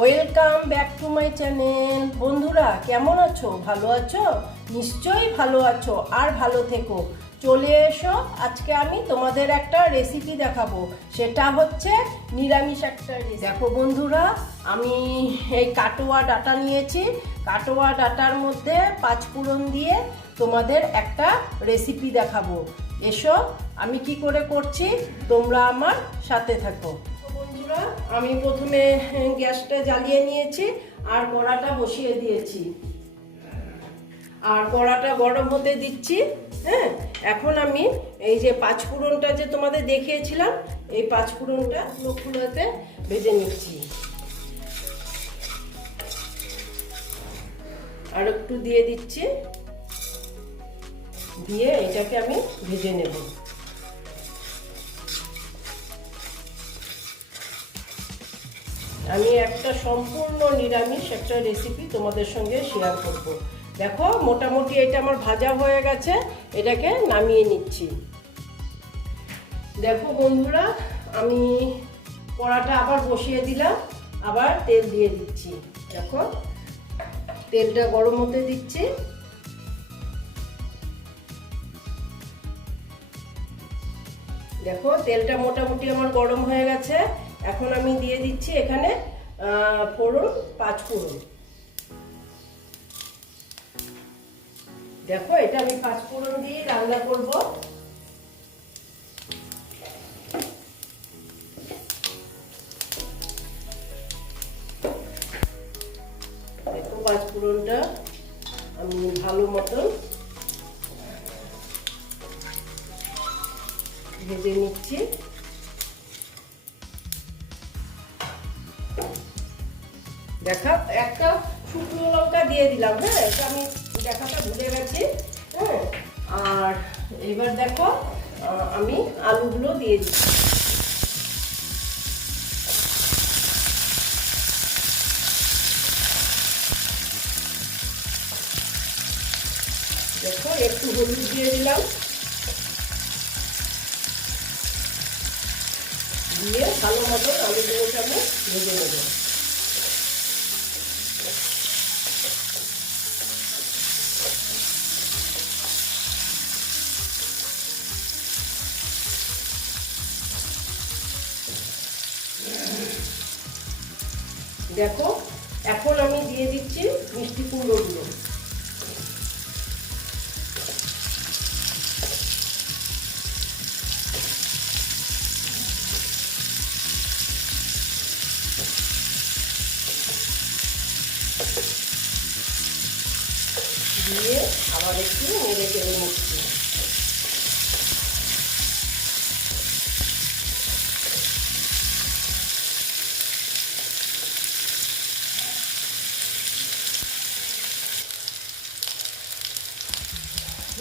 Welcome back to my channel. বন্ধুরা কেমন আছো? ভালো আছো? নিশ্চয়ই ভালো আছো, আর ভালো থেকো। চলে এসো, আজকে আমি তোমাদের একটা রেসিপি দেখাবো। সেটা হচ্ছে নিরামিষ একটা রেসিপি। দেখো বন্ধুরা, আমি এই কাটোয়া ডাঁটা নিয়েছি। কাটোয়া ডাঁটার মধ্যে পাঁচফোড়ন দিয়ে তোমাদের একটা রেসিপি দেখাবো। এসো, আমি কি করে করছি তোমরা আমার সাথে থাকো। বন্ধুরা, আমি প্রথমে গ্যাসটা জ্বালিয়ে নিয়েছি আর কড়াটা বসিয়ে দিয়েছি, আর কড়াটা গরম হতে দিচ্ছি। হ্যাঁ, এখন আমি এই যে পাঁচফোড়নটা যে তোমাদের দেখিয়েছিলাম, এই পাঁচফোড়নটা লোকগুলোতে ভেজে নিচ্ছি। আর একটু দিয়ে দিচ্ছি, দিয়ে এটাকে আমি ভেজে নেব। আমি একটা সম্পূর্ণ নিরামিষ একটা রেসিপি তোমাদের সঙ্গে শেয়ার করব। দেখো, মোটামুটি এটা আমার ভাজা হয়ে গেছে, এটাকে নামিয়ে নিচ্ছি। দেখো বন্ধুরা, আমি কড়াটা আবার বসিয়ে দিলাম, আবার তেল দিয়ে দিচ্ছি। দেখো, তেলটা গরম হতে দিচ্ছি। দেখো, তেলটা মোটামুটি আমার গরম হয়ে গেছে। এখন আমি দিয়ে দিচ্ছি এখানে ফোড়ন, পাঁচফোড়ন। দেখো, এটা আমি পাঁচফোড়ন দিয়ে রান্না করব। দেখো, পাঁচফোড়নটা আমি ভালো মতন ভেজে নিচ্ছি। দেখা, একটা শুকনো লঙ্কা দিয়ে দিলাম। হ্যাঁ, এটা আমি দেখাটা ভুলে গেছি। হ্যাঁ, আর এবার দেখো, আমি আলুগুলো দিয়ে দিচ্ছি। দেখো, একটু হলুদ দিয়ে দিলাম, দিয়ে ভালো মতন আলুগুলোকে আমি ভেজে নেব। দেখো, এখন আমি দিয়ে দিচ্ছি মিষ্টি কুমড়োগুলো। দিয়ে আবার একটু নেড়ে চেড়ে নিচ্ছি।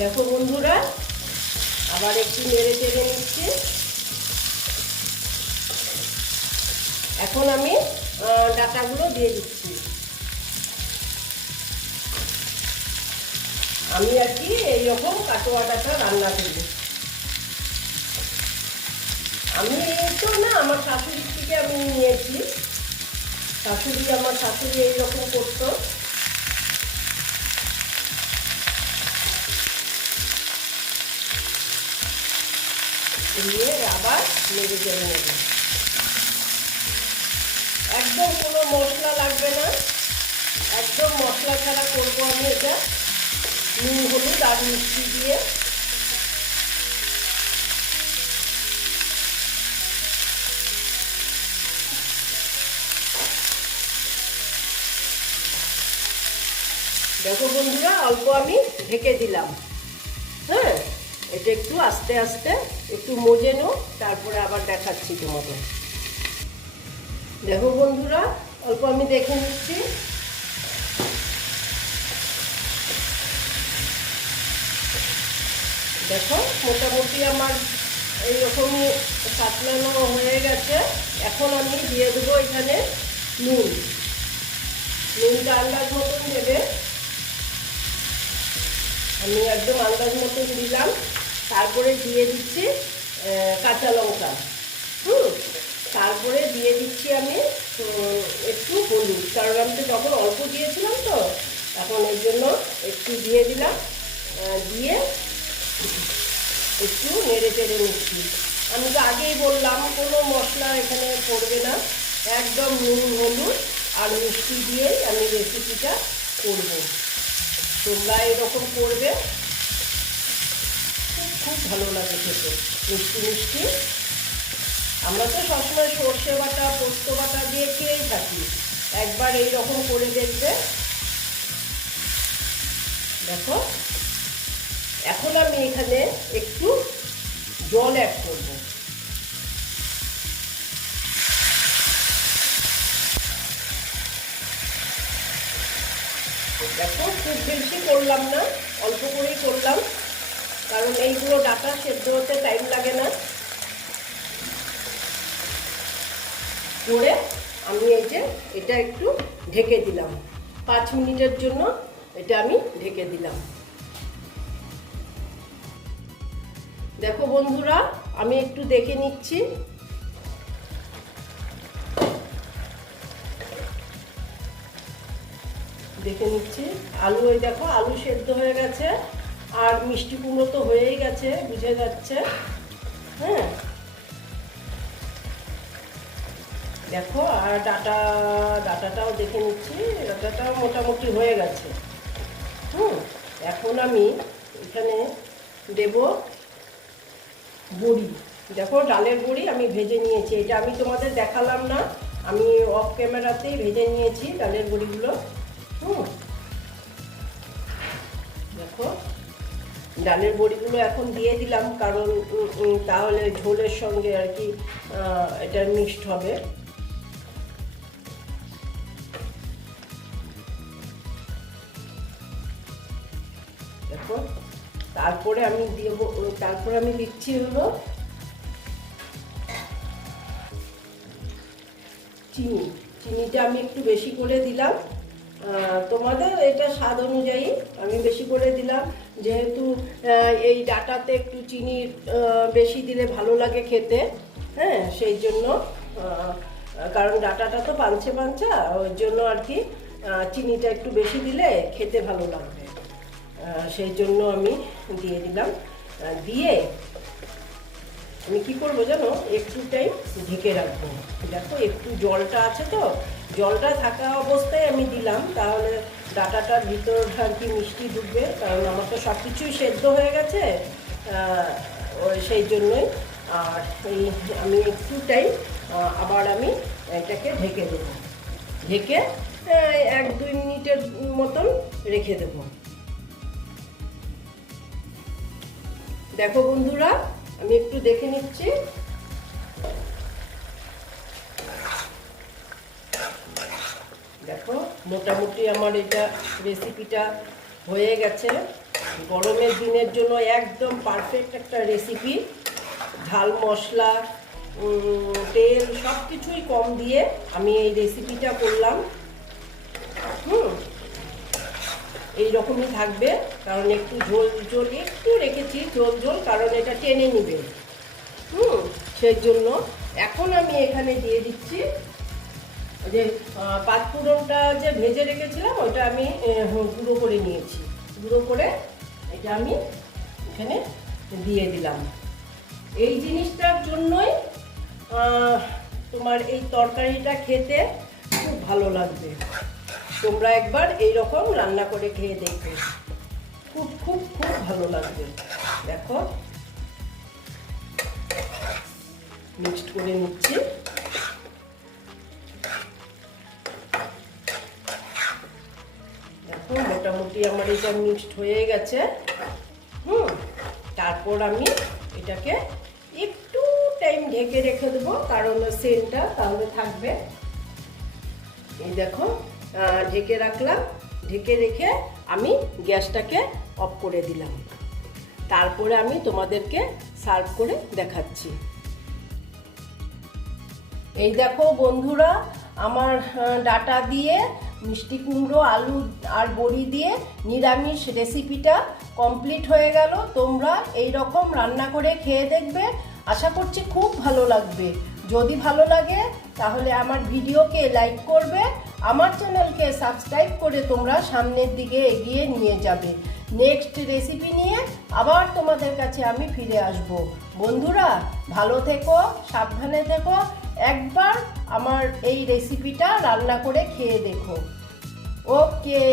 দেখো বন্ধুরা, আবার একটু নেড়ে চেড়ে নিচ্ছি। এখন আমি ডাঁটাগুলো দিয়ে দিচ্ছি। আমি আর কি এইরকম কাটোয়া ডাঁটা রান্না করি। আমি তো না, আমার শাশুড়ির থেকে আমি নিয়েছি। আমার শাশুড়ি এইরকম করতো। দিয়ে আবার নেড়ে চেড়ে নেব। একদম কোনো মশলা লাগবে না, একদম মশলা ছাড়া করবো আমি এটা। নুন, হলুদ আর মিষ্টি দিয়ে। দেখো বন্ধুরা, অল্প আমি ঢেকে দিলাম। হ্যাঁ, এটা একটু আস্তে আস্তে একটু মজে নো, তারপরে আবার দেখাচ্ছি তোমাদের। দেখো বন্ধুরা, অল্প আমি দেখে নিচ্ছি। দেখো, মোটামুটি আমার এইরকমই সাতলানো হয়ে গেছে। এখন আমি দিয়ে দেবো এখানে নুন। নুনটা আন্দাজ মতন দেবে। আমি একদম আন্দাজ মতন দিলাম। তারপরে দিয়ে দিচ্ছি কাঁচা লঙ্কা। তারপরে দিয়ে দিচ্ছি আমি একটু হলুদ। দিয়েছিলাম তো, এখন এর জন্য একটু দিয়ে দিলাম, দিয়ে একটু নেড়ে চেড়ে নিচ্ছি। আমি তো আগেই বললাম কোনো মশলা এখানে পড়বে না, একদম নুন হলুদ আর মিষ্টি দিয়েই আমি রেসিপিটা করব। তোমরা এরকম করবে, খুব খুব ভালো লাগে খেতে, মিষ্টি মিষ্টি। আমরা তো সবসময় সর্ষে বাটা পোস্ত বাটা দিয়ে খেয়েই থাকি, একবার এইরকম করে দেখবে। দেখো এখন আমি এখানে একটু জল অ্যাড করব। দেখো খুব বেশি করলাম না, অল্প করেই করলাম, কারণ এইগুলো ডাটা সেদ্ধ হতে টাইম লাগে না। করে আমি এই যে এটা একটু ঢেকে দিলাম, 5 মিনিটের জন্য এটা আমি ঢেকে দিলাম। দেখো বন্ধুরা, আমি একটু দেখে নিচ্ছি। আলু, ওই দেখো আলু সেদ্ধ হয়ে গেছে, আর মিষ্টি কুমড়ো তো হয়েই গেছে, বুঝে যাচ্ছে। হ্যাঁ দেখো, আর ডাটাটাও দেখে নিচ্ছি, ডাটাটাও মোটামুটি হয়ে গেছে। এখন আমি এখানে দেব বড়ি। দেখো ডালের বড়ি আমি ভেজে নিয়েছি, এটা আমি তোমাদের দেখালাম না, আমি অফ ক্যামেরাতেই ভেজে নিয়েছি ডালের বড়িগুলো। দেখো ডালের বড়িগুলো এখন দিয়ে দিলাম, কারণ তাহলে ঝোলের সঙ্গে আর কি এটা মিক্সড হবে। দেখো তারপরে আমি দিচ্ছি হলো চিনিটা আমি একটু বেশি করে দিলাম, তোমাদের এটা স্বাদ অনুযায়ী আমি বেশি করে দিলাম, যেহেতু এই ডাটাতে একটু চিনি বেশি দিলে ভালো লাগে খেতে। হ্যাঁ সেই জন্য, কারণ ডাটাটা তো পাঞ্চে পাঞ্চা, ওই জন্য আর কি চিনিটা একটু বেশি দিলে খেতে ভালো লাগবে, সেই জন্য আমি দিয়ে দিলাম। দিয়ে আমি কি করবো জানো, একটু টাইম ঢেকে রাখবো। দেখো একটু জলটা আছে তো, জলটা থাকা অবস্থায় আমি দিলাম, তাহলে ডাটাটার ভিতর আর কি মিষ্টি ঢুকবে, কারণ আমার তো সব কিছুই সেদ্ধ হয়ে গেছে, সেই জন্যই। আর আমি একটু টাইম আবার আমি এটাকে ঢেকে দেবো, ঢেকে 1-2 মিনিটের মতন রেখে দেবো। দেখো বন্ধুরা, আমি একটু দেখে নিচ্ছি। দেখো মোটামুটি আমার এটা রেসিপিটা হয়ে গেছে। গরমের দিনের জন্য একদম পারফেক্ট একটা রেসিপি। ঝাল মশলা, তেল সব কিছুই কম দিয়ে আমি এই রেসিপিটা করলাম। এইরকমই থাকবে, কারণ একটু ঝোল একটু রেখেছি, ঝোল কারণ এটা টেনে নিবে। সেই জন্য এখন আমি এখানে দিয়ে দিচ্ছি যে পাঁচফোড়নটা যে ভেজে রেখেছিলাম, ওটা আমি গুঁড়ো করে নিয়েছি। গুঁড়ো করে এটা আমি এখানে দিয়ে দিলাম। এই জিনিসটার জন্যই তোমার এই তরকারিটা খেতে খুব ভালো লাগবে। তোমরা একবার এইরকম রান্না করে খেয়ে দেখবে, খুব খুব খুব ভালো লাগবে। দেখো মিক্সড করে নিচ্ছি। দেখো মোটামুটি আমার এটা মিক্সড হয়ে গেছে। তারপর আমি এটাকে একটু টাইম ঢেকে রেখে দেবো, কারণ সেন্টটা তাহলে থাকবে। এই দেখো ঢেকে রাখলাম, ঢেকে রেখে আমি গ্যাসটাকে অফ করে দিলাম। তারপরে আমি তোমাদেরকে সার্ভ করে দেখাচ্ছি। এই দেখো বন্ধুরা, আমার ডাটা দিয়ে মিষ্টি কুমড়ো, আলু আর বড়ি দিয়ে নিরামিষ রেসিপিটা কমপ্লিট হয়ে গেল। তোমরা এই রকম রান্না করে খেয়ে দেখবে, আশা করছি খুব ভালো লাগবে। যদি ভালো লাগে তাহলে আমার ভিডিওকে লাইক করবে, আমার চ্যানেলকে সাবস্ক্রাইব করে তোমরা সামনের দিকে এগিয়ে নিয়ে যাবে। নেক্সট রেসিপি নিয়ে আবার তোমাদের কাছে আমি ফিরে আসব। বন্ধুরা ভালো থেকো, সাবধানে থেকো, একবার আমার এই রেসিপিটা রান্না করে খেয়ে দেখো। ওকে।